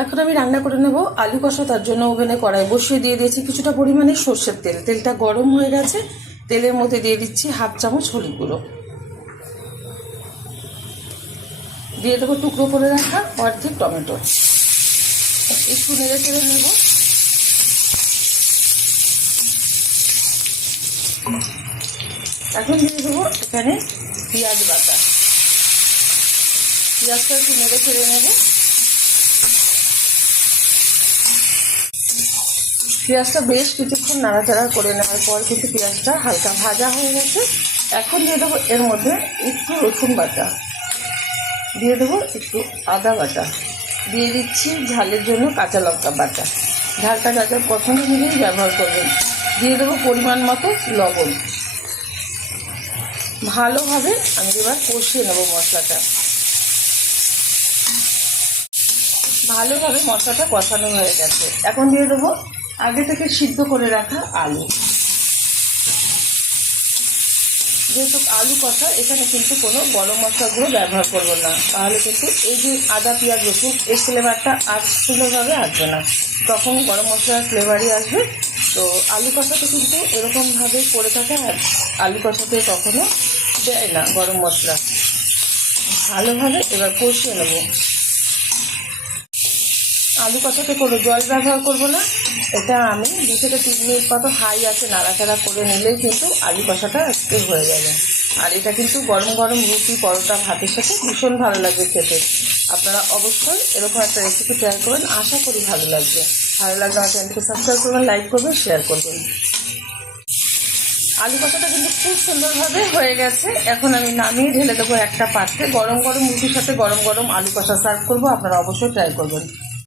এখন আমি রান্না করে নেব আলু কষা। তার জন্য ওভেনে কড়াই বসিয়ে দিয়ে দিয়েছি কিছুটা পরিমাণে সর্ষের তেল। তেলটা গরম হয়ে গেছে, তেলের মধ্যে দিয়ে দিচ্ছি 1/2 চামচ হলুদ গুঁড়ো, দিয়ে দেবো টুকরো করে রাখা অর্ধেক টমেটো। একটু নেড়ে চেড়ে নেব। এখন দিয়ে দেবো এখানে পেঁয়াজ বাটা। পেঁয়াজটা একটু নেড়ে চেড়ে নেব। পেঁয়াজটা বেশ কিছুক্ষণ নাড়াচাড়া করে নেওয়ার পর কিন্তু পেঁয়াজটা হালকা ভাজা হয়ে গেছে। এখন দিয়ে দেবো এর মধ্যে একটু রসুন বাটা, দিয়ে দেবো একটু আদা বাটা, দিয়ে দিচ্ছি ঝালের জন্য কাঁচা লঙ্কা বাটা। ঝালটা যাতে পছন্দ অনুযায়ী ব্যবহার করবেন। দিয়ে দেবো পরিমাণ মতো লবণ। ভালোভাবে আমি এবার কষিয়ে নেবো মশলাটা। ভালোভাবে মশলাটা কষানো হয়ে গেছে। এখন দিয়ে দেবো আগে থেকে সিদ্ধ করে রাখা আলু। যেহেতু আলু কষা, এখানে কিন্তু কোনো গরম মশলাগুলো ব্যবহার করবো না, তাহলে কিন্তু এই যে আদা পেঁয়াজ রসুন এই ফ্লেভারটা আর সুন্দরভাবে আসবে না, তখন গরম মশলার ফ্লেভারই আসবে। তো আলু কষাতে কিন্তু এরকমভাবে করে থাকে, আর আলু কষাতে কখনো দেয় না গরম মশলা। ভালোভাবে এবার কষিয়ে নেব। আলু কষাতে কোনো জল ব্যবহার করব না। এটা আমি 2 থেকে 3 মিনিট মতো হাই আছে নাড়াচাড়া করে নিলেই কিন্তু আলু কষাটা আজকে হয়ে যাবে। আর এটা কিন্তু গরম গরম রুটি, পরোটা, ভাতের সাথে ভীষণ ভালো লাগবে খেতে। আপনারা অবশ্যই এরকম একটা রেসিপি ট্রাই করবেন, আশা করি ভালো লাগবে। ভালো লাগলে আমার চ্যানেলকে সাবস্ক্রাইব করবেন, লাইক করবেন, শেয়ার করবেন। আলু কষাটা কিন্তু খুব সুন্দরভাবে হয়ে গেছে। এখন আমি নামিয়ে ঢেলে দেবো একটা পাত্রে। গরম গরম রুটির সাথে গরম গরম আলু কষা সার্ভ করবো। আপনারা অবশ্যই ট্রাই করবেন।